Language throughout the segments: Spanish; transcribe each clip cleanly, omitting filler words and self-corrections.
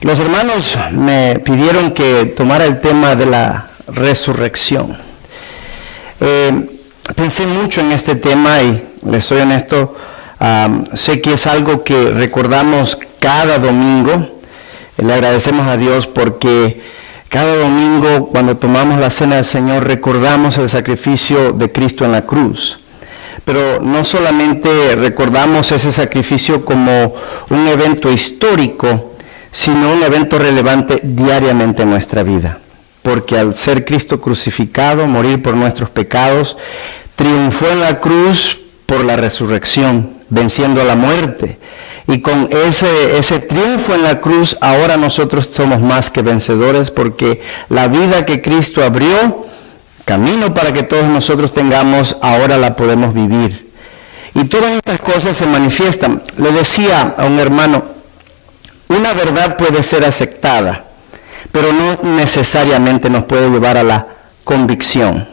Los hermanos me pidieron que tomara el tema de la resurrección. Pensé mucho en este tema y les soy honesto, sé que es algo que recordamos cada domingo. Le agradecemos a Dios porque cada domingo cuando tomamos la cena del Señor recordamos el sacrificio de Cristo en la cruz. Pero no solamente recordamos ese sacrificio como un evento histórico, sino un evento relevante diariamente en nuestra vida. Porque al ser Cristo crucificado, morir por nuestros pecados, triunfó en la cruz por la resurrección, venciendo a la muerte. Y con ese triunfo en la cruz, ahora nosotros somos más que vencedores, porque la vida que Cristo abrió, camino para que todos nosotros tengamos, ahora la podemos vivir. Y todas estas cosas se manifiestan. Le decía a un hermano, una verdad puede ser aceptada, pero no necesariamente nos puede llevar a la convicción.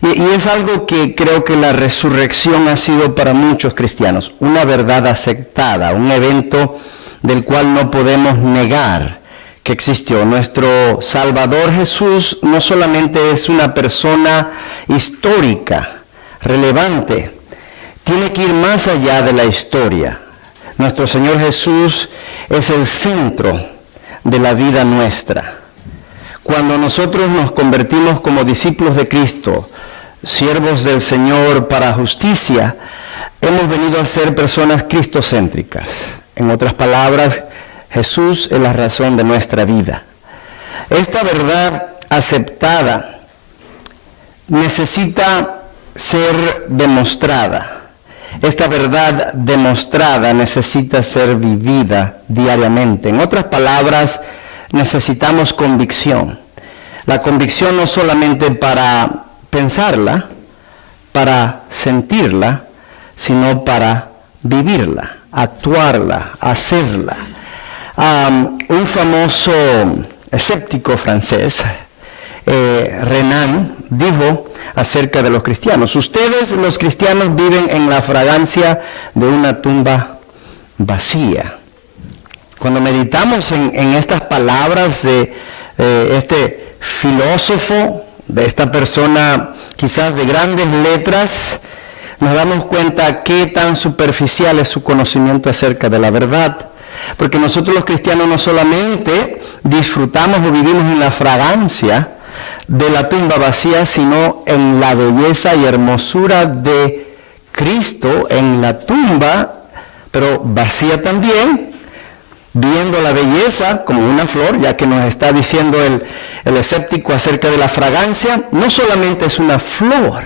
Y es algo que creo que la resurrección ha sido para muchos cristianos, una verdad aceptada, un evento del cual no podemos negar que existió. Nuestro Salvador Jesús no solamente es una persona histórica, relevante, tiene que ir más allá de la historia. Nuestro Señor Jesús es el centro de la vida nuestra. Cuando nosotros nos convertimos como discípulos de Cristo, siervos del Señor para justicia, hemos venido a ser personas cristocéntricas. En otras palabras, Jesús es la razón de nuestra vida. Esta verdad aceptada necesita ser demostrada. Esta verdad demostrada necesita ser vivida diariamente. En otras palabras, necesitamos convicción. La convicción no solamente para pensarla, para sentirla, sino para vivirla, actuarla, hacerla. Un famoso escéptico francés, Renan, dijo acerca de los cristianos: ustedes los cristianos viven en la fragancia de una tumba vacía. Cuando meditamos en estas palabras de este filósofo, de esta persona quizás de grandes letras, nos damos cuenta qué tan superficial es su conocimiento acerca de la verdad. Porque nosotros los cristianos no solamente disfrutamos o vivimos en la fragancia de la tumba vacía, sino en la belleza y hermosura de Cristo en la tumba, pero vacía también, viendo la belleza como una flor, ya que nos está diciendo el escéptico acerca de la fragancia. No solamente es una flor,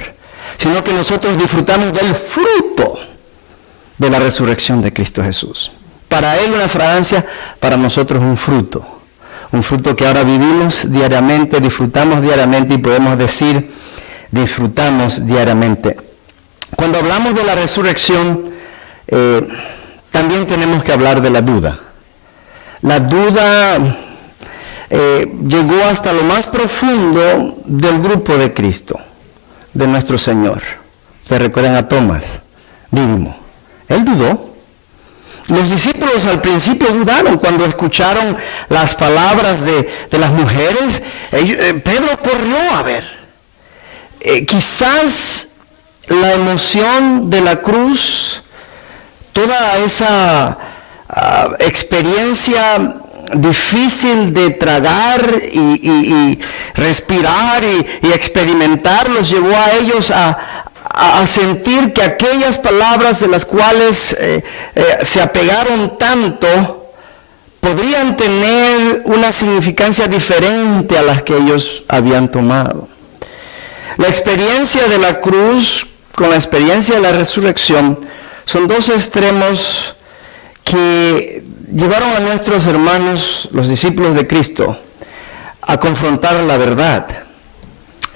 sino que nosotros disfrutamos del fruto de la resurrección de Cristo Jesús. Para Él una fragancia, para nosotros un fruto que ahora vivimos diariamente, disfrutamos diariamente y podemos decir, disfrutamos diariamente. Cuando hablamos de la resurrección, también tenemos que hablar de la duda. La duda llegó hasta lo más profundo del grupo de Cristo, de nuestro Señor. ¿Se recuerdan a Tomás? Dídimo. Él dudó. Los discípulos al principio dudaron cuando escucharon las palabras de las mujeres. Pedro corrió a ver. Quizás la emoción de la cruz, toda esa experiencia difícil de tragar y respirar y experimentar, los llevó a ellos a sentir que aquellas palabras de las cuales se apegaron tanto podrían tener una significancia diferente a las que ellos habían tomado. La experiencia de la cruz con la experiencia de la resurrección son dos extremos que llevaron a nuestros hermanos, los discípulos de Cristo, a confrontar la verdad.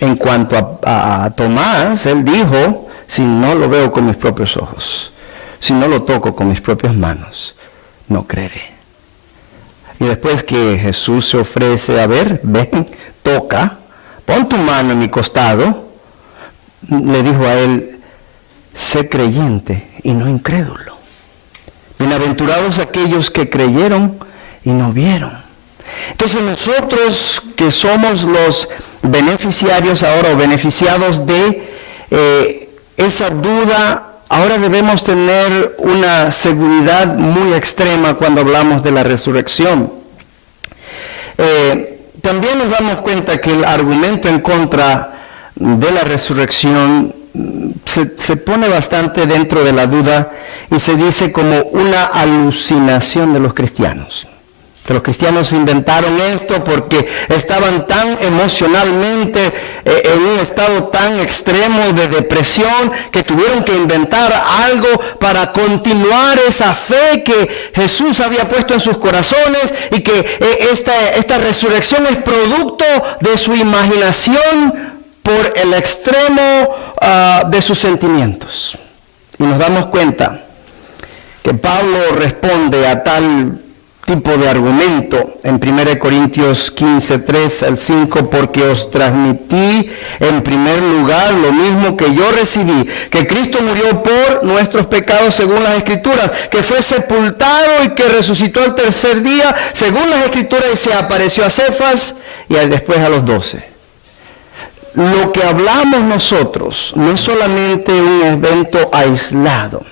En cuanto a Tomás, él dijo: si no lo veo con mis propios ojos, si no lo toco con mis propias manos, no creeré. Y después que Jesús se ofrece: a ver, ven, toca, pon tu mano en mi costado, le dijo a él: sé creyente y no incrédulo. Bienaventurados aquellos que creyeron y no vieron. Entonces nosotros que somos los beneficiarios ahora o beneficiados de esa duda, ahora debemos tener una seguridad muy extrema cuando hablamos de la resurrección. También nos damos cuenta que el argumento en contra de la resurrección se pone bastante dentro de la duda y se dice como una alucinación de los cristianos. Que los cristianos inventaron esto porque estaban tan emocionalmente en un estado tan extremo de depresión que tuvieron que inventar algo para continuar esa fe que Jesús había puesto en sus corazones, y que esta resurrección es producto de su imaginación por el extremo de sus sentimientos. Y nos damos cuenta que Pablo responde a tal tipo de argumento en 1 Corintios 15, 3 al 5, porque os transmití en primer lugar lo mismo que yo recibí, que Cristo murió por nuestros pecados según las Escrituras, que fue sepultado y que resucitó al tercer día según las Escrituras, y se apareció a Cefas y después a los 12. Lo que hablamos nosotros no es solamente un evento aislado,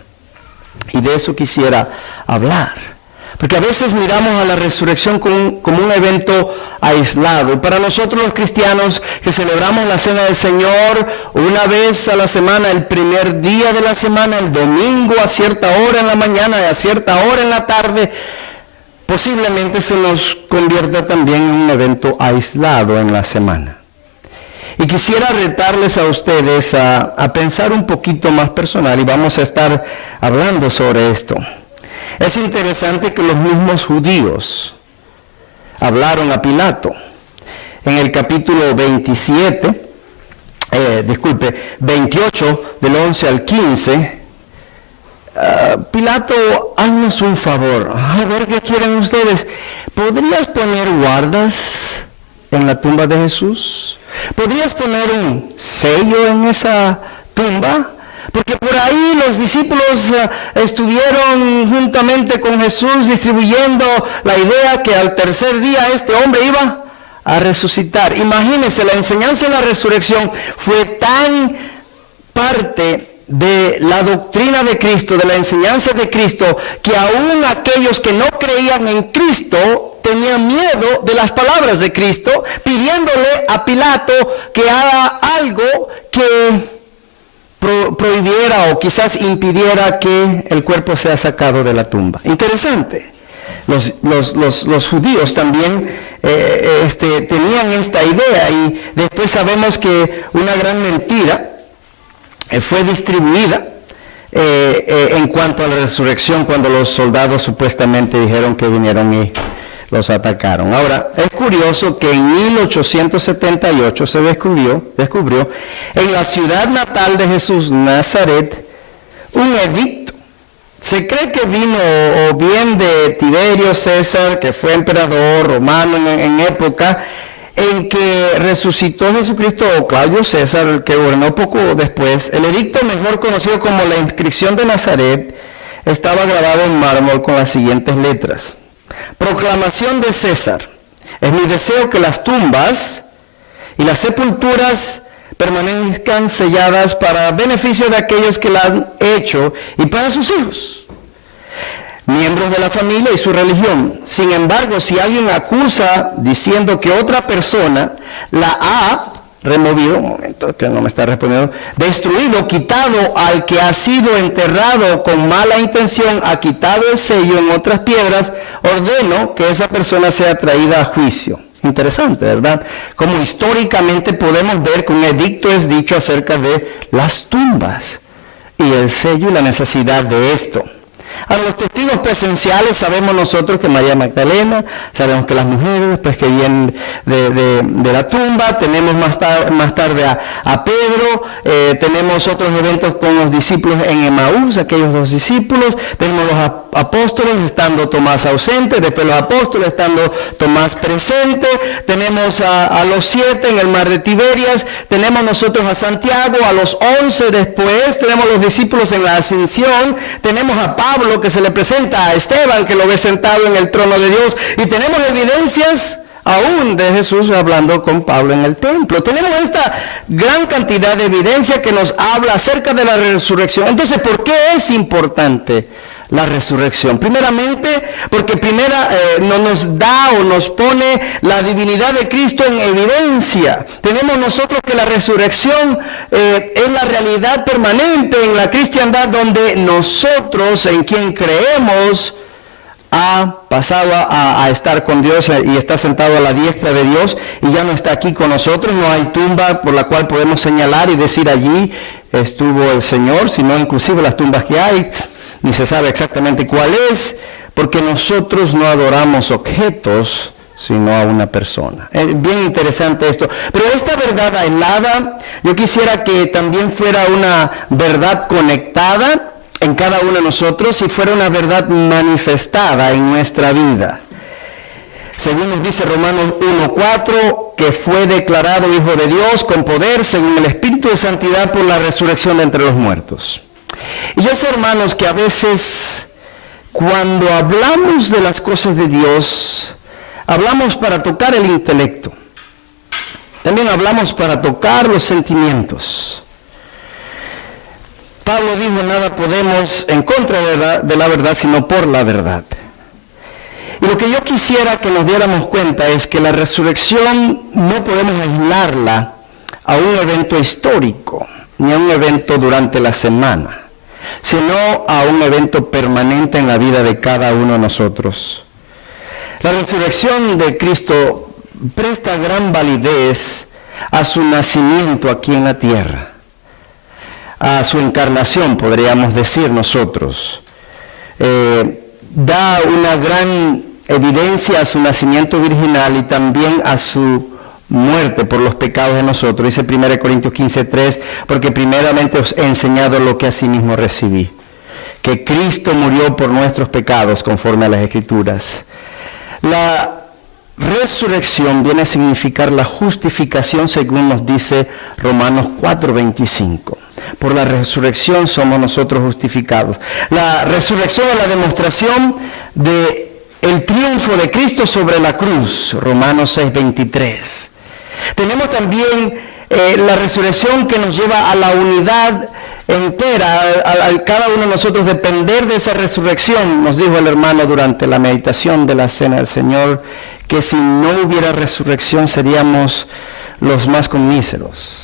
y de eso quisiera hablar. Porque a veces miramos a la resurrección como un evento aislado. Y para nosotros los cristianos que celebramos la Cena del Señor una vez a la semana, el primer día de la semana, el domingo a cierta hora en la mañana y a cierta hora en la tarde, posiblemente se nos convierta también en un evento aislado en la semana. Y quisiera retarles a ustedes a pensar un poquito más personal, y vamos a estar hablando sobre esto. Es interesante que los mismos judíos hablaron a Pilato. En el capítulo 28, del 11 al 15, Pilato, haznos un favor. A ver, ¿qué quieren ustedes? ¿Podrías poner guardas en la tumba de Jesús? ¿Podrías poner un sello en esa tumba? Porque por ahí los discípulos estuvieron juntamente con Jesús distribuyendo la idea que al tercer día este hombre iba a resucitar. Imagínense, la enseñanza de la resurrección fue tan parte de la doctrina de Cristo, de la enseñanza de Cristo, que aún aquellos que no creían en Cristo tenían miedo de las palabras de Cristo, pidiéndole a Pilato que haga algo que prohibiera o quizás impidiera que el cuerpo sea sacado de la tumba. Interesante. Los judíos también tenían esta idea, y después sabemos que una gran mentira fue distribuida en cuanto a la resurrección, cuando los soldados supuestamente dijeron que vinieron y los atacaron. Ahora, es curioso que en 1878 se descubrió en la ciudad natal de Jesús, Nazaret, un edicto. Se cree que vino o bien de Tiberio César, que fue emperador romano en época en que resucitó Jesucristo, o Claudio César, que gobernó poco después. El edicto, mejor conocido como la inscripción de Nazaret, estaba grabado en mármol con las siguientes letras: proclamación de César. Es mi deseo que las tumbas y las sepulturas permanezcan selladas para beneficio de aquellos que la han hecho y para sus hijos, miembros de la familia y su religión. Sin embargo, si alguien acusa diciendo que otra persona la ha removido, un momento que no me está respondiendo, destruido, quitado al que ha sido enterrado con mala intención, ha quitado el sello en otras piedras, ordeno que esa persona sea traída a juicio. Interesante, ¿verdad? Como históricamente podemos ver que un edicto es dicho acerca de las tumbas y el sello y la necesidad de esto. A los testigos presenciales sabemos nosotros que María Magdalena, sabemos que las mujeres después que vienen de la tumba, tenemos más tarde a Pedro, tenemos otros eventos con los discípulos en Emaús, aquellos dos discípulos, tenemos los apóstoles, estando Tomás ausente, después los apóstoles, estando Tomás presente, tenemos a los 7 en el mar de Tiberias, tenemos nosotros a Santiago, a los 11 después, tenemos los discípulos en la ascensión, tenemos a Pablo que se le presenta a Esteban, que lo ve sentado en el trono de Dios, y tenemos evidencias aún de Jesús hablando con Pablo en el templo. Tenemos esta gran cantidad de evidencia que nos habla acerca de la resurrección. Entonces, ¿por qué es importante la resurrección? Primeramente, porque nos da o nos pone la divinidad de Cristo en evidencia. Tenemos nosotros que la resurrección es la realidad permanente en la cristiandad, donde nosotros, en quien creemos, ha pasado a estar con Dios y está sentado a la diestra de Dios y ya no está aquí con nosotros. No hay tumba por la cual podemos señalar y decir allí estuvo el Señor, sino inclusive las tumbas que hay, ni se sabe exactamente cuál es, porque nosotros no adoramos objetos, sino a una persona. Es bien interesante esto. Pero esta verdad aislada, yo quisiera que también fuera una verdad conectada en cada uno de nosotros y fuera una verdad manifestada en nuestra vida. Según nos dice Romanos 1:4, que fue declarado Hijo de Dios con poder según el Espíritu de Santidad por la resurrección de entre los muertos. Y yo sé, hermanos, que a veces cuando hablamos de las cosas de Dios, hablamos para tocar el intelecto. También hablamos para tocar los sentimientos. Pablo dijo, nada podemos en contra de la verdad, sino por la verdad. Y lo que yo quisiera que nos diéramos cuenta es que la resurrección no podemos aislarla a un evento histórico, ni a un evento durante la semana, sino a un evento permanente en la vida de cada uno de nosotros. La resurrección de Cristo presta gran validez a su nacimiento aquí en la tierra, a su encarnación, podríamos decir nosotros. Da una gran evidencia a su nacimiento virginal y también a su muerte por los pecados de nosotros. Dice 1 Corintios 15:3, porque primeramente os he enseñado lo que asimismo recibí, que Cristo murió por nuestros pecados conforme a las Escrituras. La resurrección viene a significar la justificación según nos dice Romanos 4:25. Por la resurrección somos nosotros justificados. La resurrección es la demostración del triunfo de Cristo sobre la cruz, Romanos 6:23. Tenemos también la resurrección que nos lleva a la unidad entera, a cada uno de nosotros depender de esa resurrección. Nos dijo el hermano durante la meditación de la Cena del Señor, que si no hubiera resurrección seríamos los más míseros,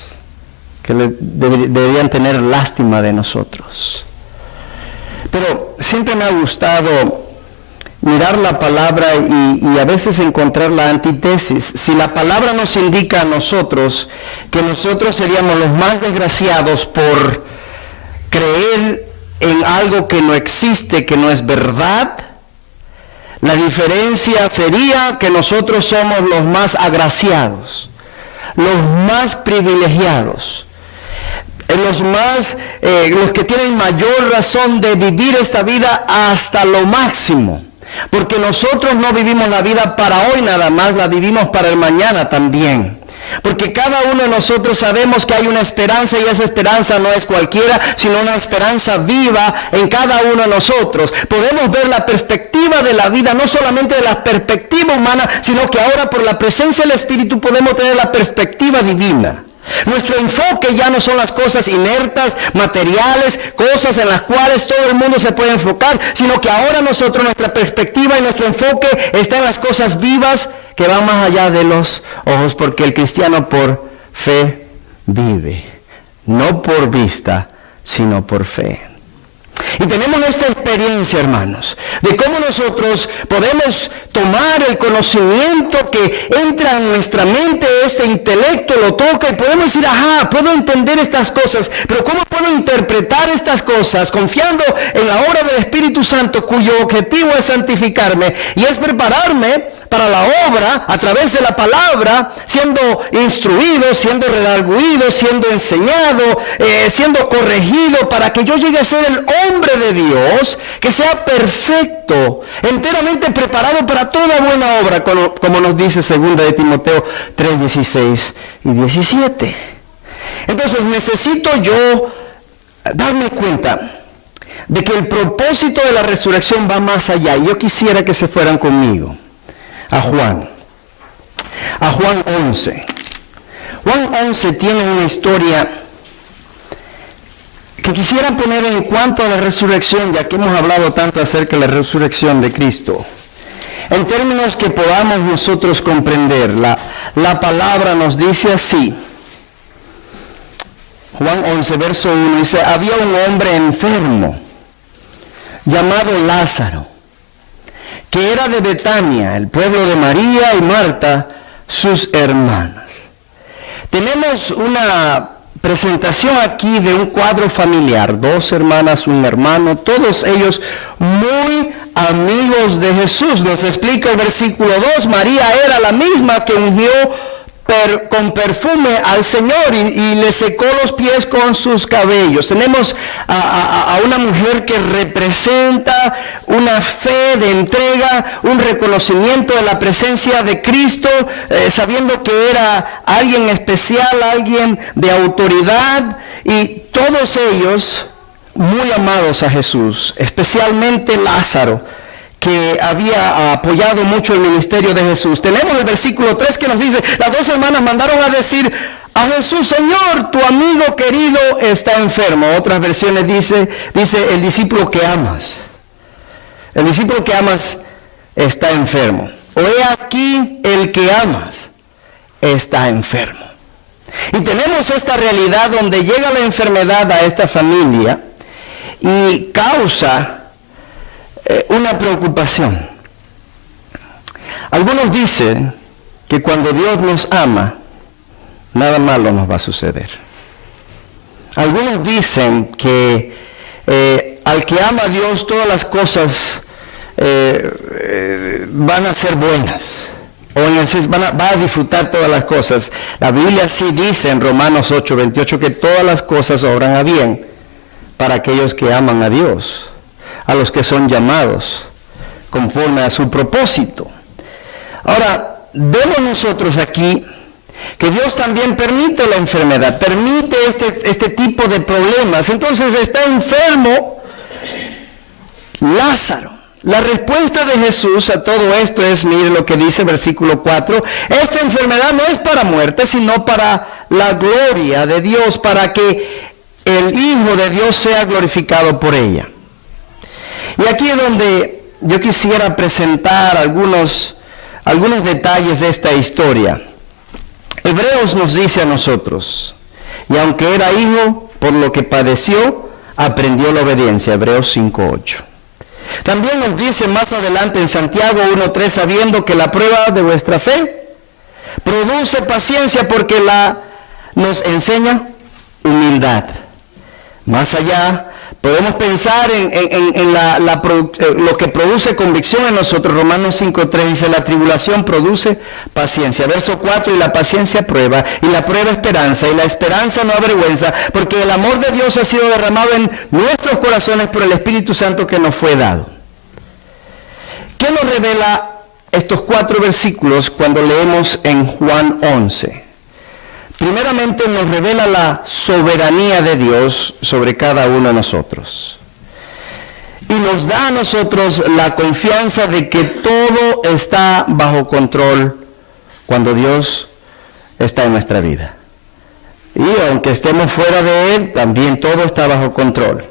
que deberían tener lástima de nosotros. Pero siempre me ha gustado mirar la palabra y a veces encontrar la antítesis. Si la palabra nos indica a nosotros que nosotros seríamos los más desgraciados por creer en algo que no existe, que no es verdad, la diferencia sería que nosotros somos los más agraciados, los más privilegiados, los que tienen mayor razón de vivir esta vida hasta lo máximo. Porque nosotros no vivimos la vida para hoy nada más, la vivimos para el mañana también. Porque cada uno de nosotros sabemos que hay una esperanza y esa esperanza no es cualquiera, sino una esperanza viva en cada uno de nosotros. Podemos ver la perspectiva de la vida, no solamente de la perspectiva humana, sino que ahora por la presencia del Espíritu podemos tener la perspectiva divina. Nuestro enfoque ya no son las cosas inertas, materiales, cosas en las cuales todo el mundo se puede enfocar, sino que ahora nosotros, nuestra perspectiva y nuestro enfoque está en las cosas vivas que van más allá de los ojos, porque el cristiano por fe vive, no por vista, sino por fe. Y tenemos esta experiencia, hermanos, de cómo nosotros podemos tomar el conocimiento que entra en nuestra mente, este intelecto lo toca y podemos decir, ajá, puedo entender estas cosas, pero ¿cómo puedo interpretar estas cosas? Confiando en la obra del Espíritu Santo, cuyo objetivo es santificarme y es prepararme para la obra, a través de la palabra, siendo instruido, siendo redarguido, siendo enseñado, siendo corregido, para que yo llegue a ser el hombre de Dios, que sea perfecto, enteramente preparado para toda buena obra, como nos dice 2 de Timoteo 3, 16 y 17. Entonces necesito yo darme cuenta de que el propósito de la resurrección va más allá. Y yo quisiera que se fueran conmigo a Juan 11. Juan 11 tiene una historia que quisiera poner en cuanto a la resurrección, ya que hemos hablado tanto acerca de la resurrección de Cristo, en términos que podamos nosotros comprender. La palabra nos dice así. Juan 11, verso 1, dice: había un hombre enfermo llamado Lázaro, que era de Betania, el pueblo de María y Marta, sus hermanas. Tenemos una presentación aquí de un cuadro familiar, 2 hermanas, un hermano, todos ellos muy amigos de Jesús. Nos explica el versículo 2, María era la misma que ungió con perfume al Señor y le secó los pies con sus cabellos. Tenemos a una mujer que representa una fe de entrega, un reconocimiento de la presencia de Cristo, sabiendo que era alguien especial, alguien de autoridad, y todos ellos muy amados a Jesús, especialmente Lázaro, que había apoyado mucho el ministerio de Jesús. Tenemos el versículo 3 que nos dice: las 2 hermanas mandaron a decir a Jesús: Señor, tu amigo querido está enfermo. Otras versiones dice el discípulo que amas. El discípulo que amas está enfermo. O he aquí, el que amas está enfermo. Y tenemos esta realidad donde llega la enfermedad a esta familia y causa una preocupación. Algunos dicen que cuando Dios nos ama, nada malo nos va a suceder. Algunos dicen que al que ama a Dios, todas las cosas van a ser buenas, va a disfrutar todas las cosas. La Biblia sí dice en Romanos 8, 28 que todas las cosas obran a bien para aquellos que aman a Dios, a los que son llamados conforme a su propósito. Ahora, vemos nosotros aquí que Dios también permite la enfermedad, permite este tipo de problemas. Entonces está enfermo Lázaro. La respuesta de Jesús a todo esto es, mire lo que dice versículo 4, esta enfermedad no es para muerte, sino para la gloria de Dios, para que el Hijo de Dios sea glorificado por ella. Y aquí es donde yo quisiera presentar algunos detalles de esta historia. Hebreos nos dice a nosotros: y aunque era hijo, por lo que padeció, aprendió la obediencia. Hebreos 5:8. También nos dice más adelante en Santiago 1:3, sabiendo que la prueba de vuestra fe produce paciencia, porque nos enseña humildad. Más allá, podemos pensar en lo que produce convicción en nosotros. Romanos 5:3 dice: la tribulación produce paciencia. Verso 4, y la paciencia prueba, y la prueba esperanza, y la esperanza no avergüenza, porque el amor de Dios ha sido derramado en nuestros corazones por el Espíritu Santo que nos fue dado. ¿Qué nos revela estos 4 versículos cuando leemos en Juan 11? Primeramente nos revela la soberanía de Dios sobre cada uno de nosotros. Y nos da a nosotros la confianza de que todo está bajo control cuando Dios está en nuestra vida. Y aunque estemos fuera de Él, también todo está bajo control.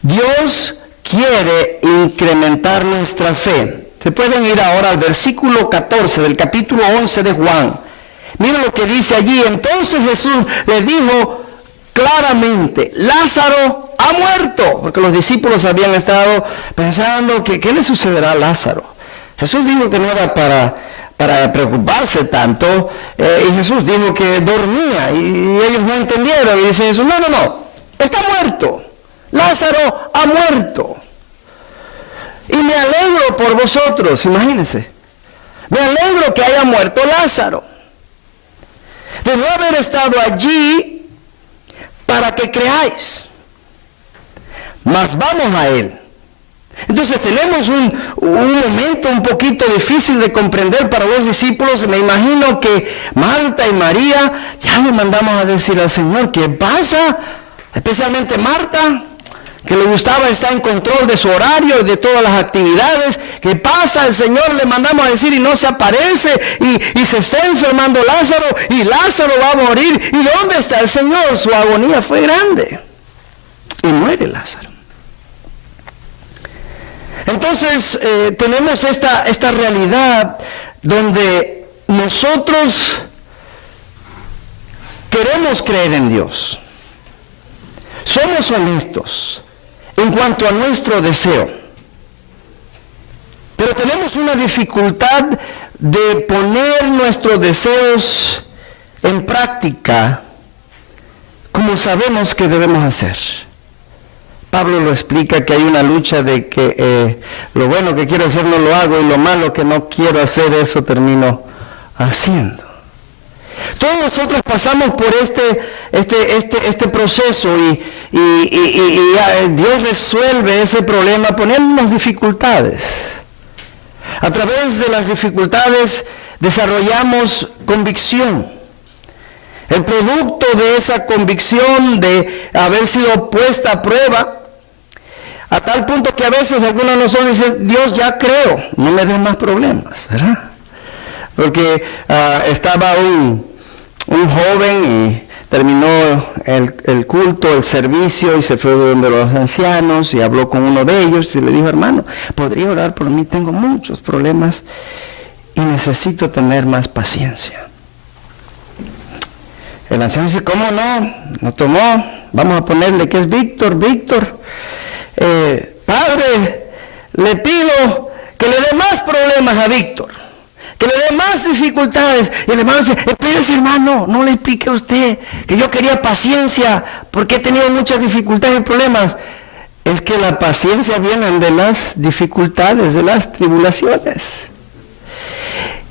Dios quiere incrementar nuestra fe. Se pueden ir ahora al versículo 14 del capítulo 11 de Juan. Miren lo que dice allí. Entonces Jesús les dijo claramente: Lázaro ha muerto. Porque los discípulos habían estado pensando que ¿qué le sucederá a Lázaro? Jesús dijo que no era para preocuparse tanto. Y Jesús dijo que dormía. Y ellos no entendieron. Y dice Jesús: no, está muerto. Lázaro ha muerto. Y me alegro por vosotros. Imagínense. Me alegro que haya muerto Lázaro. De no haber estado allí para que creáis. Mas vamos a él. Entonces tenemos un momento un poquito difícil de comprender para los discípulos. Me imagino que Marta y María ya le mandamos a decir al Señor, ¿qué pasa? Especialmente Marta, que le gustaba estar en control de su horario y de todas las actividades. ¿Qué pasa? El Señor le mandamos a decir y no se aparece y se está enfermando Lázaro y Lázaro va a morir. ¿Y dónde está el Señor? Su agonía fue grande y muere Lázaro. Entonces tenemos esta realidad donde nosotros queremos creer en Dios. Somos honestos en cuanto a nuestro deseo. Pero tenemos una dificultad de poner nuestros deseos en práctica como sabemos que debemos hacer. Pablo lo explica, que hay una lucha de que lo bueno que quiero hacer no lo hago y lo malo que no quiero hacer, eso termino haciendo. Todos nosotros pasamos por este proceso y Dios resuelve ese problema poniéndonos dificultades. A través de las dificultades desarrollamos convicción. El producto de esa convicción de haber sido puesta a prueba, a tal punto que a veces algunos de nosotros dicen, Dios, ya creo, no me den más problemas, ¿verdad? Porque estaba un joven y terminó el culto, el servicio, y se fue donde los ancianos y habló con uno de ellos y le dijo, hermano, ¿podría orar por mí? Tengo muchos problemas y necesito tener más paciencia. El anciano dice, ¿cómo no? No tomó, vamos a ponerle que es Víctor. Padre, le pido que le dé más problemas a Víctor, que le dé más dificultades. Y el hermano dice, espérese hermano, no le explique a usted que yo quería paciencia porque he tenido muchas dificultades y problemas. Es que la paciencia viene de las dificultades, de las tribulaciones.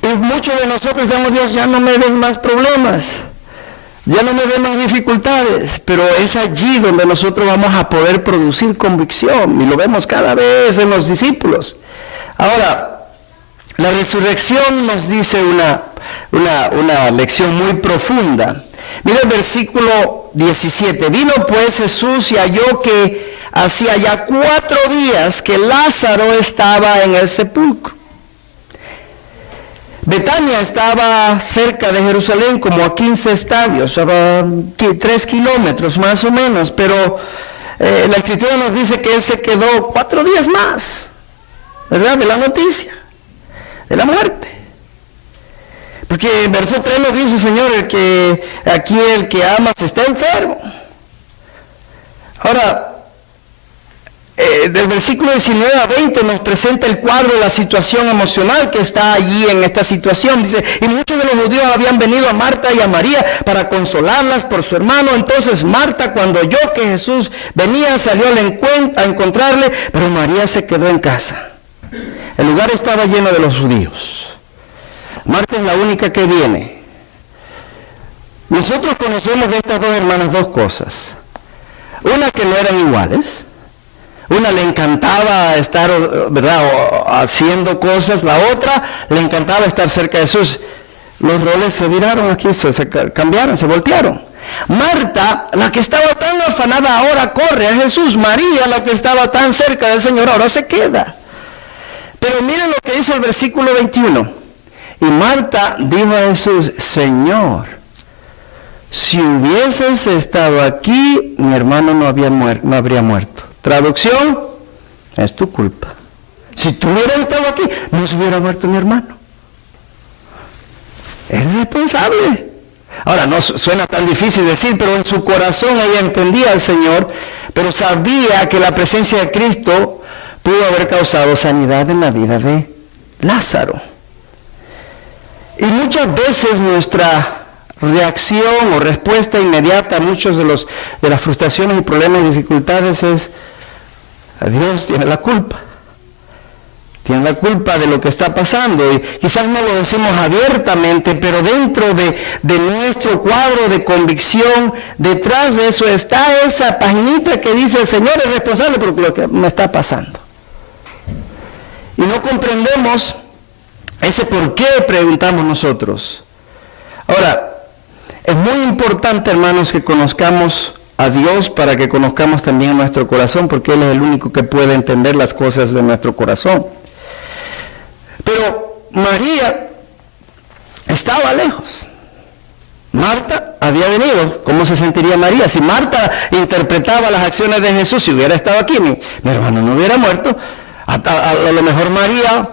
Y muchos de nosotros decimos, Dios, ya no me des más problemas, ya no me den más dificultades, pero es allí donde nosotros vamos a poder producir convicción, y lo vemos cada vez en los discípulos. Ahora, la resurrección nos dice una lección muy profunda. Mira el versículo 17. Vino pues Jesús y halló que hacía ya 4 días que Lázaro estaba en el sepulcro. Betania estaba cerca de Jerusalén, como a 15 estadios, a 3 kilómetros más o menos, pero la Escritura nos dice que él se quedó 4 días más, ¿verdad? De la noticia, de la muerte. Porque en verso 3 nos dice, Señor, el que amas está enfermo. Ahora, del versículo 19 a 20 nos presenta el cuadro de la situación emocional que está allí en esta situación. Dice, y muchos de los judíos habían venido a Marta y a María para consolarlas por su hermano. Entonces Marta, cuando oyó que Jesús venía, salió a encontrarle, pero María se quedó en casa. El lugar estaba lleno de los judíos. Marta es la única que viene. Nosotros conocemos de estas dos hermanas 2 cosas. Una, que no eran iguales. Una le encantaba estar, ¿verdad?, haciendo cosas. La otra le encantaba estar cerca de Jesús. Los roles se viraron aquí, se cambiaron, se voltearon. Marta, la que estaba tan afanada, ahora corre a Jesús. María, la que estaba tan cerca del Señor, ahora se queda. Pero miren lo que dice el versículo 21. Y Marta dijo a Jesús, Señor, si hubieses estado aquí, mi hermano no habría muerto. Traducción, es tu culpa. Si tú hubieras estado aquí, no se hubiera muerto mi hermano. Es responsable. Ahora, no suena tan difícil decir, pero en su corazón ella entendía al Señor, pero sabía que la presencia de Cristo pudo haber causado sanidad en la vida de Lázaro. Y muchas veces nuestra reacción o respuesta inmediata a muchos de las frustraciones y problemas y dificultades es, Dios tiene la culpa. tiene la culpa de lo que está pasando, y quizás no lo decimos abiertamente, pero dentro de nuestro cuadro de convicción, detrás de eso está esa paginita que dice: el Señor es responsable por lo que me está pasando. Y no comprendemos ese por qué, preguntamos nosotros. Ahora, es muy importante, hermanos, que conozcamos a Dios para que conozcamos también nuestro corazón, porque Él es el único que puede entender las cosas de nuestro corazón. Pero María estaba lejos. Marta había venido. ¿Cómo se sentiría María? Si Marta interpretaba las acciones de Jesús, si hubiera estado aquí, mi hermano no hubiera muerto. A lo mejor María,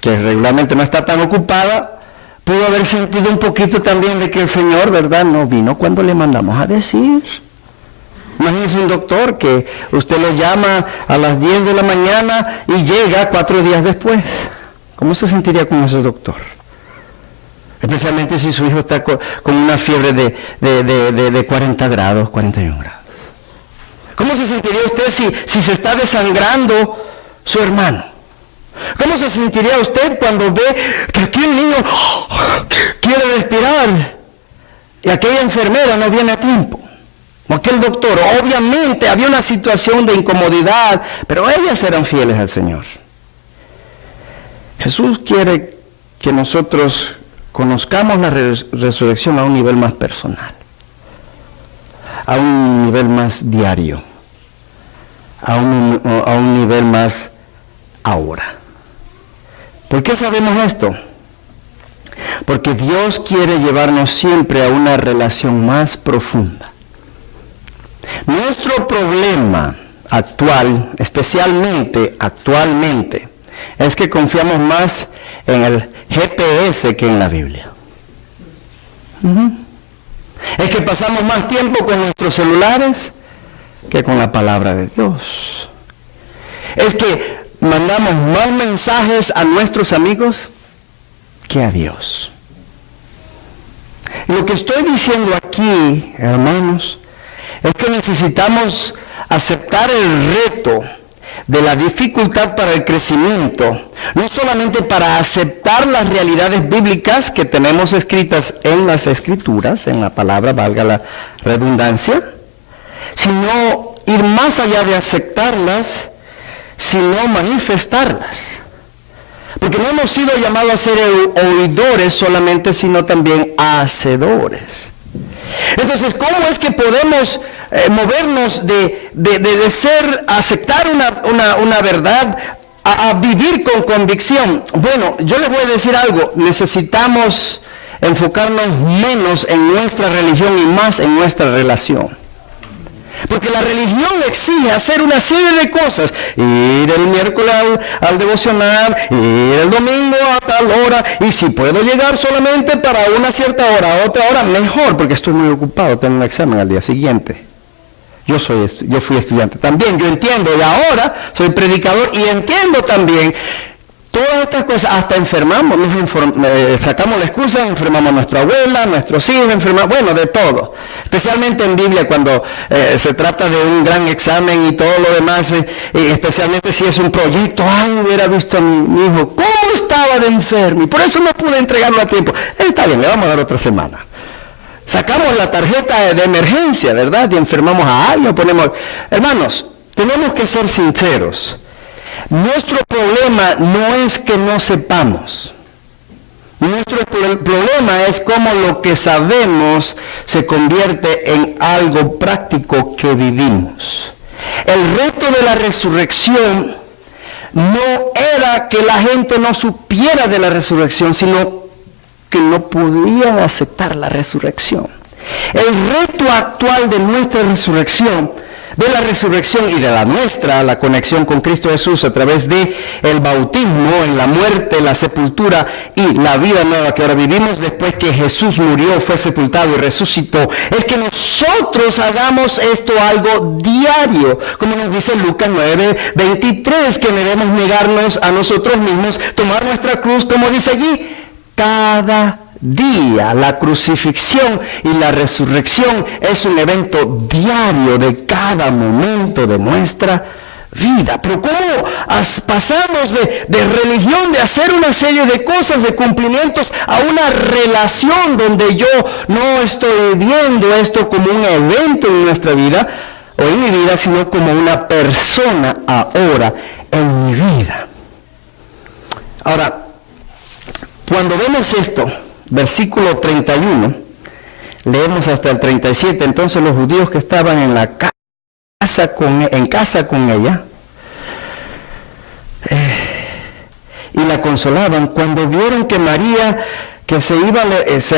que regularmente no está tan ocupada, pudo haber sentido un poquito también de que el Señor, ¿verdad?, no vino cuando le mandamos a decir. Imagínese un doctor que usted lo llama a las 10 de la mañana y llega 4 días después. ¿Cómo se sentiría con ese doctor? Especialmente si su hijo está con una fiebre de 40 grados, 41 grados. ¿Cómo se sentiría usted si se está desangrando su hermano? ¿Cómo se sentiría usted cuando ve que aquí el niño quiere respirar y aquella enfermera no viene a tiempo? O aquel doctor. Obviamente había una situación de incomodidad, pero ellas eran fieles al Señor. Jesús quiere que nosotros conozcamos la resurrección a un nivel más personal, a un nivel más diario, a un nivel más ahora. ¿Por qué sabemos esto? Porque Dios quiere llevarnos siempre a una relación más profunda. Nuestro problema actual, especialmente actualmente, es que confiamos más en el GPS que en la Biblia. Es que pasamos más tiempo con nuestros celulares que con la palabra de Dios. Es que mandamos más mensajes a nuestros amigos que a Dios. Lo que estoy diciendo aquí, hermanos, es que necesitamos aceptar el reto de la dificultad para el crecimiento, no solamente para aceptar las realidades bíblicas que tenemos escritas en las Escrituras, en la palabra, valga la redundancia, sino ir más allá de aceptarlas, sino manifestarlas. Porque no hemos sido llamados a ser oidores solamente, sino también hacedores. Entonces, ¿cómo es que podemos movernos de ser, aceptar una verdad, a vivir con convicción? Bueno, yo les voy a decir algo. Necesitamos enfocarnos menos en nuestra religión y más en nuestra relación. Porque la religión exige hacer una serie de cosas. Ir el miércoles al devocional, ir el domingo a tal hora, y si puedo llegar solamente para una cierta hora, a otra hora, mejor, porque estoy muy ocupado, tengo un examen al día siguiente. Yo fui estudiante también, yo entiendo, y ahora soy predicador y entiendo también todas estas cosas. Hasta enfermamos, sacamos la excusa, enfermamos a nuestra abuela, nuestros hijos, bueno, de todo. Especialmente en Biblia, cuando se trata de un gran examen y todo lo demás, especialmente si es un proyecto. Ay, hubiera visto a mi hijo, cómo estaba de enfermo, y por eso no pude entregarlo a tiempo. Está bien, le vamos a dar otra semana. Sacamos la tarjeta de emergencia, ¿verdad? Y enfermamos a alguien, ponemos... Hermanos, tenemos que ser sinceros. Nuestro problema no es que no sepamos. Nuestro problema es cómo lo que sabemos se convierte en algo práctico que vivimos. El reto de la resurrección no era que la gente no supiera de la resurrección, sino que no podían aceptar la resurrección. El reto actual de nuestra resurrección, de la resurrección y de la nuestra, la conexión con Cristo Jesús a través de el bautismo, en la muerte, la sepultura y la vida nueva que ahora vivimos después que Jesús murió, fue sepultado y resucitó, es que nosotros hagamos esto algo diario, como nos dice Lucas 9:23, que debemos negarnos a nosotros mismos, tomar nuestra cruz, como dice allí, cada día. La crucifixión y la resurrección es un evento diario de cada momento de nuestra vida. Pero ¿cómo pasamos de religión, de hacer una serie de cosas, de cumplimientos, a una relación donde yo no estoy viendo esto como un evento en nuestra vida o en mi vida, sino como una persona ahora en mi vida? Ahora, cuando vemos esto, versículo 31, leemos hasta el 37, entonces los judíos que estaban en casa con ella y la consolaban, cuando vieron que María, que se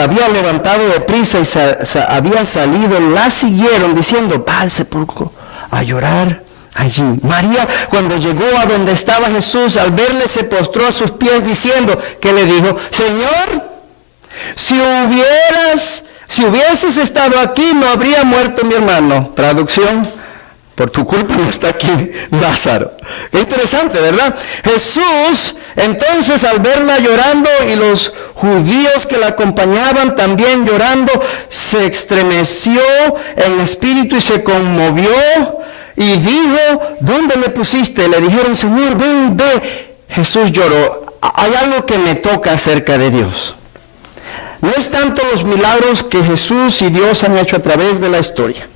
había levantado de prisa y se había salido, la siguieron diciendo: va al sepulcro a llorar allí. María, cuando llegó a donde estaba Jesús, al verle se postró a sus pies diciendo, ¿qué le dijo? Señor, si hubieses estado aquí, no habría muerto mi hermano. Traducción: por tu culpa no está aquí Lázaro. Qué interesante, ¿verdad? Jesús, entonces, al verla llorando y los judíos que la acompañaban también llorando, se estremeció en espíritu y se conmovió y dijo: ¿dónde me pusiste? Le dijeron: Señor, ven, ve. Jesús lloró. Hay algo que me toca acerca de Dios. No es tanto los milagros que Jesús y Dios han hecho a través de la historia.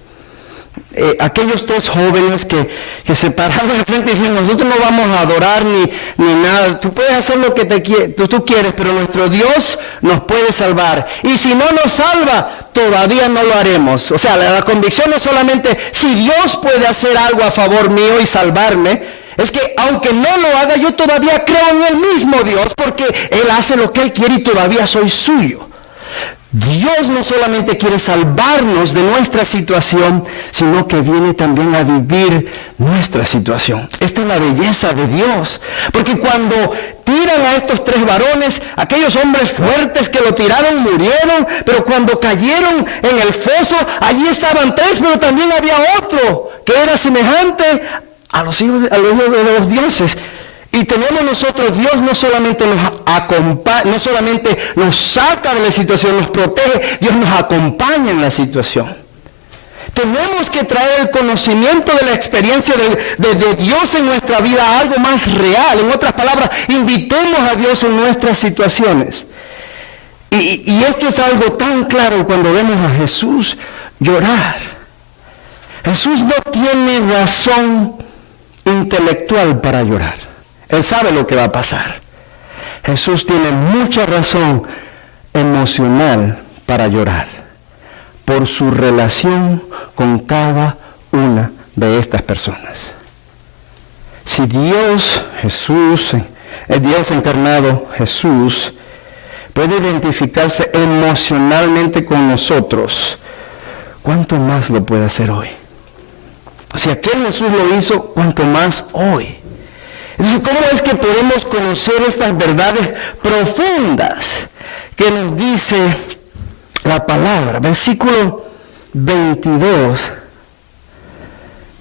Aquellos tres jóvenes que se pararon de frente y decían: nosotros no vamos a adorar ni nada. Tú puedes hacer lo que tú quieres, pero nuestro Dios nos puede salvar. Y si no nos salva, todavía no lo haremos. O sea, la convicción no es solamente si Dios puede hacer algo a favor mío y salvarme. Es que aunque no lo haga, yo todavía creo en el mismo Dios, porque Él hace lo que Él quiere y todavía soy suyo. Dios no solamente quiere salvarnos de nuestra situación, sino que viene también a vivir nuestra situación. Esta es la belleza de Dios. Porque cuando tiran a estos tres varones, aquellos hombres fuertes que lo tiraron murieron, pero cuando cayeron en el foso, allí estaban tres, pero también había otro que era semejante a los hijos de los dioses. Y tenemos nosotros, Dios no solamente nos acompaña, no solamente nos saca de la situación, nos protege, Dios nos acompaña en la situación. Tenemos que traer el conocimiento de la experiencia de Dios en nuestra vida a algo más real. En otras palabras, invitemos a Dios en nuestras situaciones. Y esto es algo tan claro cuando vemos a Jesús llorar. Jesús no tiene razón intelectual para llorar. Él sabe lo que va a pasar. Jesús tiene mucha razón emocional para llorar por su relación con cada una de estas personas. Si Dios, Jesús, el Dios encarnado, Jesús, puede identificarse emocionalmente con nosotros, ¿cuánto más lo puede hacer hoy? Si aquel Jesús lo hizo, ¿cuánto más hoy? Entonces, ¿cómo es que podemos conocer estas verdades profundas que nos dice la palabra? Versículo 22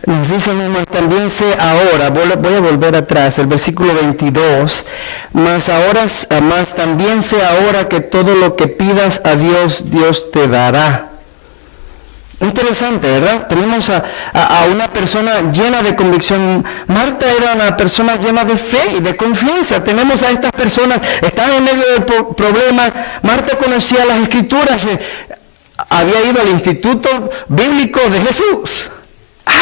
nos dice: también sé ahora, voy a volver atrás, el versículo 22, más también sé ahora que todo lo que pidas a Dios, Dios te dará. Interesante, ¿verdad? Tenemos a una persona llena de convicción. Marta era una persona llena de fe y de confianza. Tenemos a estas personas, están en medio del problema. Marta conocía las Escrituras, había ido al Instituto Bíblico de Jesús.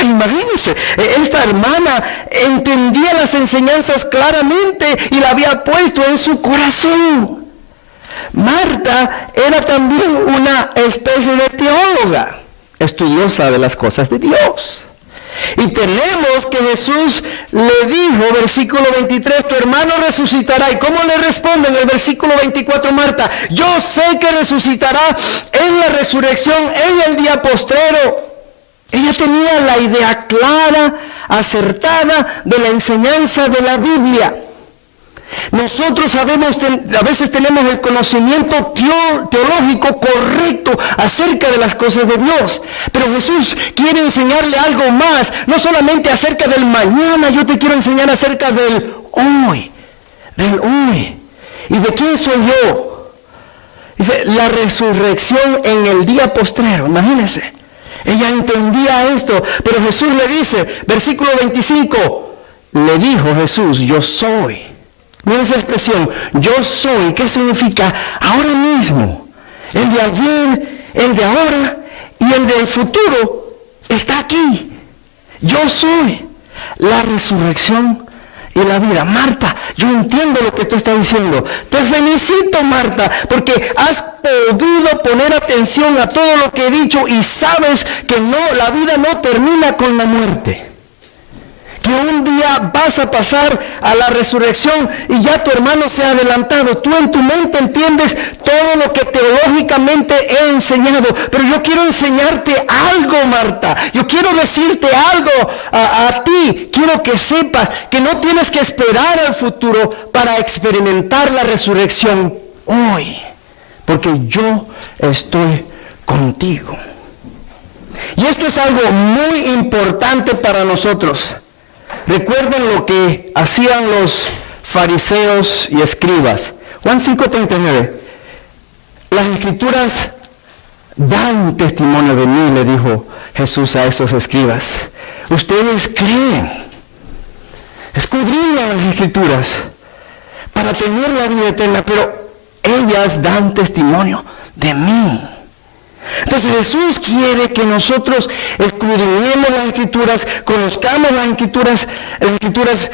Imagínense, esta hermana entendía las enseñanzas claramente y la había puesto en su corazón. Marta era también una especie de teóloga, estudiosa de las cosas de Dios. Y tenemos que Jesús le dijo, versículo 23, tu hermano resucitará. ¿Y cómo le responde en el versículo 24 Marta? Yo sé que resucitará en la resurrección, en el día postrero. Ella tenía la idea clara, acertada de la enseñanza de la Biblia. Nosotros a veces tenemos el conocimiento teológico correcto acerca de las cosas de Dios, pero Jesús quiere enseñarle algo más, no solamente acerca del mañana. Yo te quiero enseñar acerca del hoy. ¿Y de quién soy yo? Dice, la resurrección en el día postrero. Imagínense, ella entendía esto, pero Jesús le dice, versículo 25, le dijo Jesús, yo soy. Mira esa expresión, yo soy, ¿qué significa? Ahora mismo, el de ayer, el de ahora y el del futuro está aquí. Yo soy la resurrección y la vida. Marta, yo entiendo lo que tú estás diciendo. Te felicito, Marta, porque has podido poner atención a todo lo que he dicho y sabes que no, la vida no termina con la muerte. Que un día vas a pasar a la resurrección y ya tu hermano se ha adelantado. Tú en tu mente entiendes todo lo que teológicamente he enseñado. Pero yo quiero enseñarte algo, Marta. Yo quiero decirte algo a ti. Quiero que sepas que no tienes que esperar al futuro para experimentar la resurrección hoy. Porque yo estoy contigo. Y esto es algo muy importante para nosotros. Recuerden lo que hacían los fariseos y escribas. Juan 5:39. Las escrituras dan testimonio de mí, le dijo Jesús a esos escribas. Ustedes creen, escudriñan las escrituras para tener la vida eterna, pero ellas dan testimonio de mí. Entonces Jesús quiere que nosotros escudriñemos las escrituras, conozcamos las escrituras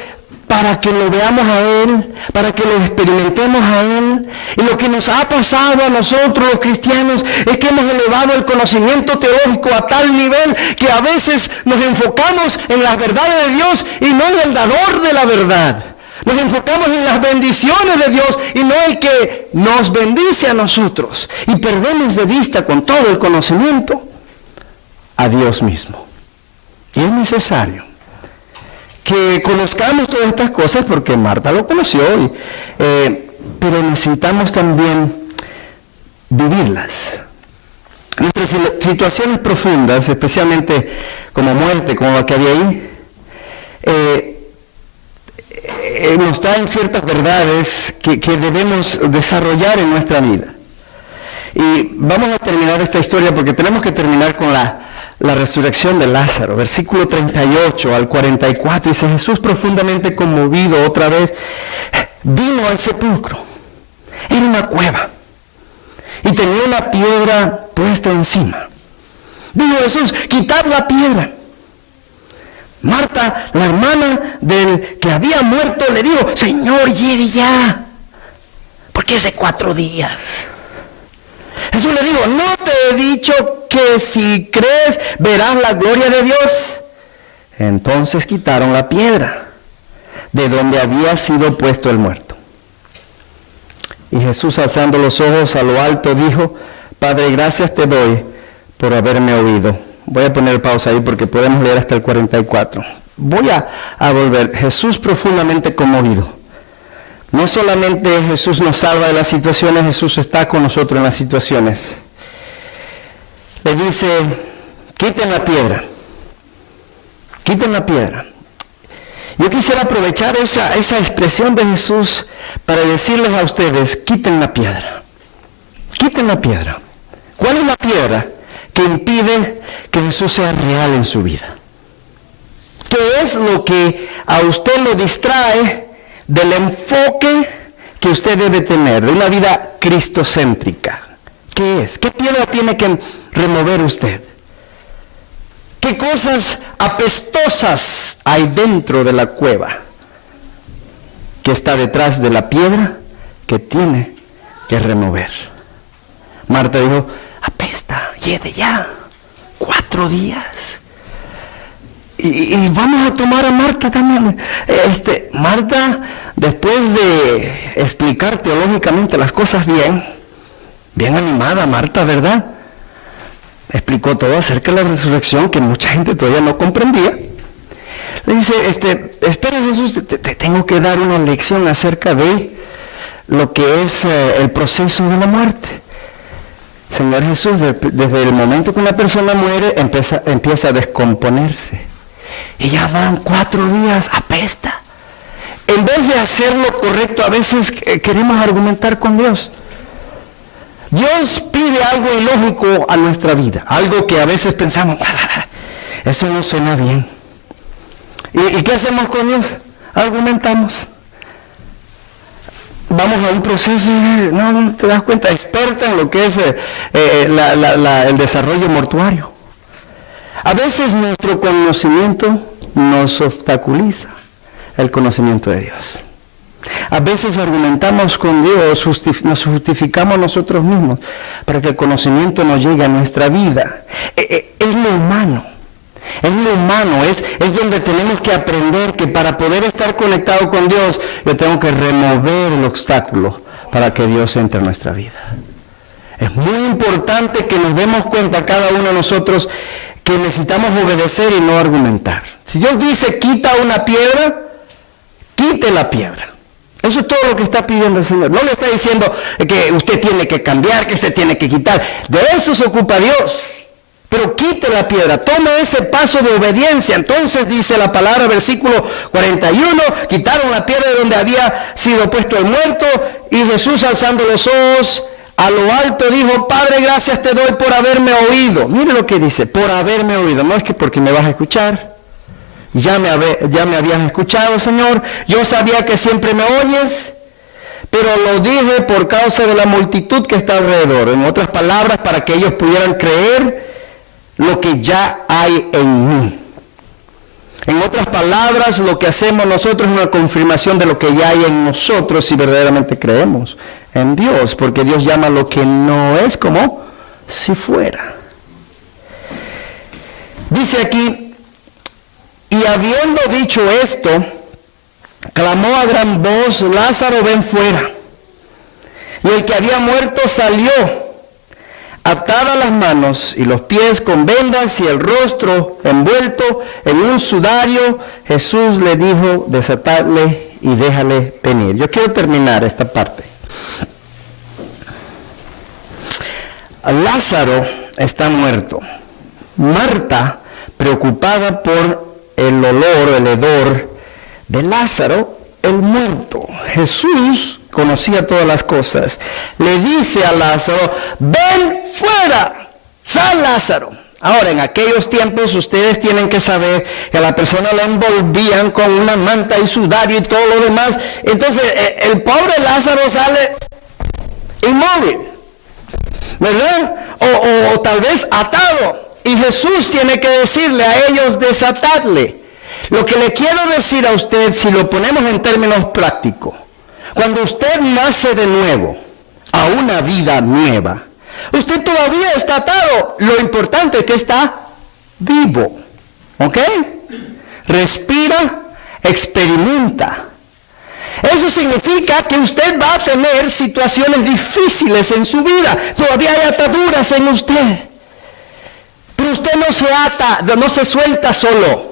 para que lo veamos a Él, para que lo experimentemos a Él. Y lo que nos ha pasado a nosotros los cristianos es que hemos elevado el conocimiento teológico a tal nivel que a veces nos enfocamos en las verdades de Dios y no en el dador de la verdad. Nos enfocamos en las bendiciones de Dios y no el que nos bendice a nosotros. Y perdemos de vista con todo el conocimiento a Dios mismo. Y es necesario que conozcamos todas estas cosas porque Marta lo conoció. Pero necesitamos también vivirlas. Nuestras situaciones profundas, especialmente como muerte, como la que había ahí, nos traen ciertas verdades que debemos desarrollar en nuestra vida. Y vamos a terminar esta historia porque tenemos que terminar con la resurrección de Lázaro. Versículo 38 al 44 dice: Jesús, profundamente conmovido otra vez, vino al sepulcro. Era una cueva y tenía una piedra puesta encima. Dijo Jesús: quitad la piedra. Marta, la hermana del que había muerto, le dijo: Señor, hiere ya, porque es de 4 días. Jesús le dijo: ¿no te he dicho que si crees verás la gloria de Dios? Entonces quitaron la piedra de donde había sido puesto el muerto. Y Jesús, alzando los ojos a lo alto, dijo: Padre, gracias te doy por haberme oído. Voy a poner pausa ahí porque podemos leer hasta el 44. Voy a volver. Jesús profundamente conmovido. No solamente Jesús nos salva de las situaciones, Jesús está con nosotros en las situaciones. Le dice: quiten la piedra. Quiten la piedra. Yo quisiera aprovechar esa expresión de Jesús para decirles a ustedes: quiten la piedra. Quiten la piedra. ¿Cuál es la piedra que impide que Jesús sea real en su vida? ¿Qué es lo que a usted lo distrae del enfoque que usted debe tener, de una vida cristocéntrica? ¿Qué es? ¿Qué piedra tiene que remover usted? ¿Qué cosas apestosas hay dentro de la cueva que está detrás de la piedra que tiene que remover? Marta dijo: apesta, hiede ya, 4 días. Y vamos a tomar a Marta también. Marta, después de explicar teológicamente las cosas bien animada Marta, ¿verdad? Explicó todo acerca de la resurrección que mucha gente todavía no comprendía. Le dice: espera Jesús, te tengo que dar una lección acerca de lo que es el proceso de la muerte. Señor Jesús, desde el momento que una persona muere, empieza a descomponerse. Y ya van 4 días, apesta. En vez de hacer lo correcto, a veces queremos argumentar con Dios. Dios pide algo ilógico a nuestra vida, algo que a veces pensamos: eso no suena bien. ¿Y qué hacemos con Dios? argumentamos. Vamos a un proceso, no te das cuenta, experta en lo que es el desarrollo mortuario. A veces nuestro conocimiento nos obstaculiza el conocimiento de Dios. A veces argumentamos con Dios, nos justificamos nosotros mismos para que el conocimiento no llegue a nuestra vida. Es lo humano. Es lo humano, es donde tenemos que aprender que para poder estar conectado con Dios, yo tengo que remover el obstáculo para que Dios entre en nuestra vida. Es muy importante que nos demos cuenta cada uno de nosotros que necesitamos obedecer y no argumentar. Si Dios dice quita una piedra, quite la piedra. Eso es todo lo que está pidiendo el Señor. No le está diciendo que usted tiene que cambiar, que usted tiene que quitar. De eso se ocupa Dios. Pero quite la piedra, tome ese paso de obediencia. Entonces dice la palabra, versículo 41, quitaron la piedra de donde había sido puesto el muerto, y Jesús, alzando los ojos a lo alto, dijo: Padre, gracias te doy por haberme oído. Mire lo que dice, por haberme oído. No es que porque me vas a escuchar. Ya me habías escuchado, Señor. Yo sabía que siempre me oyes, pero lo dije por causa de la multitud que está alrededor. En otras palabras, para que ellos pudieran creer lo que ya hay en mí. En otras palabras, lo que hacemos nosotros es una confirmación de lo que ya hay en nosotros si verdaderamente creemos en Dios, porque Dios llama lo que no es como si fuera. Dice aquí: y habiendo dicho esto, clamó a gran voz: Lázaro, ven fuera. Y el que había muerto salió, atadas las manos y los pies con vendas y el rostro envuelto en un sudario. Jesús le dijo: desatadle y déjale venir. Yo quiero terminar esta parte. Lázaro está muerto. Marta, preocupada por el olor, el hedor de Lázaro, el muerto. Jesús conocía todas las cosas. Le dice a Lázaro: ven fuera, sal Lázaro. Ahora, en aquellos tiempos ustedes tienen que saber que a la persona la envolvían con una manta y sudario y todo lo demás. Entonces el pobre Lázaro sale inmóvil, ¿verdad? O tal vez atado. Y Jesús tiene que decirle a ellos: desatadle. Lo que le quiero decir a usted, si lo ponemos en términos prácticos, cuando usted nace de nuevo a una vida nueva, usted todavía está atado. Lo importante es que está vivo. ¿Ok? Respira, experimenta. Eso significa que usted va a tener situaciones difíciles en su vida. Todavía hay ataduras en usted. Pero usted no se ata, no se suelta solo.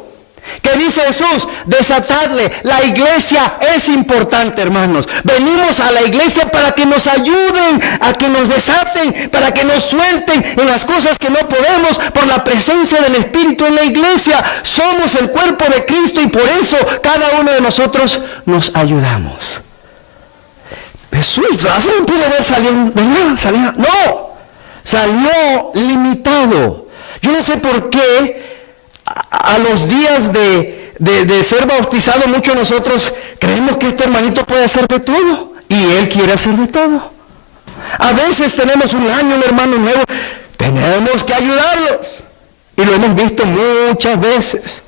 ¿Qué dice Jesús? Desatadle. La iglesia es importante, hermanos. Venimos a la iglesia para que nos ayuden, a que nos desaten, para que nos suelten en las cosas que no podemos por la presencia del Espíritu en la iglesia. Somos el cuerpo de Cristo y por eso cada uno de nosotros nos ayudamos. Jesús, ¿no pudo haber salido? ¿Verdad? No, salió limitado. Yo no sé por qué a los días de ser bautizado, muchos de nosotros creemos que este hermanito puede hacer de todo. Y él quiere hacer de todo. A veces tenemos un hermano nuevo. Tenemos que ayudarlos. Y lo hemos visto muchas veces.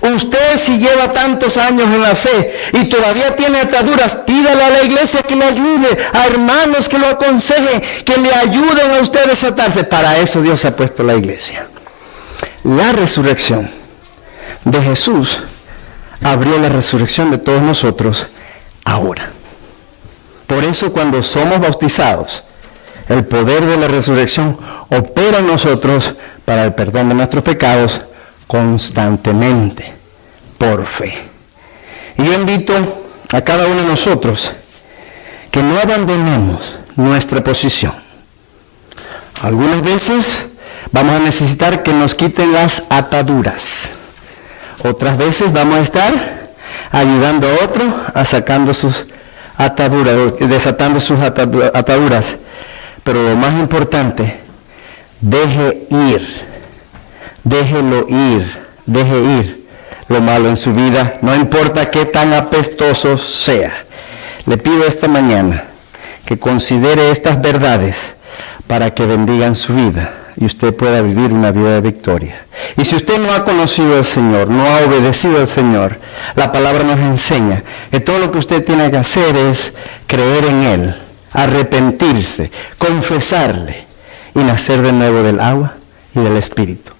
Usted, si lleva tantos años en la fe y todavía tiene ataduras, pídale a la iglesia que le ayude, a hermanos que lo aconsejen, que le ayuden a usted a desatarse. Para eso Dios ha puesto la iglesia. La resurrección de Jesús abrió la resurrección de todos nosotros ahora. Por eso, cuando somos bautizados, el poder de la resurrección opera en nosotros para el perdón de nuestros pecados constantemente, por fe. Y yo invito a cada uno de nosotros que no abandonemos nuestra posición. Algunas veces vamos a necesitar que nos quiten las ataduras. Otras veces vamos a estar ayudando a otro a sacando sus ataduras, desatando sus ataduras. Pero lo más importante, deje ir lo malo en su vida, no importa qué tan apestoso sea. Le pido esta mañana que considere estas verdades para que bendigan su vida y usted pueda vivir una vida de victoria. Y si usted no ha conocido al Señor, no ha obedecido al Señor, la palabra nos enseña que todo lo que usted tiene que hacer es creer en Él, arrepentirse, confesarle y nacer de nuevo del agua y del Espíritu.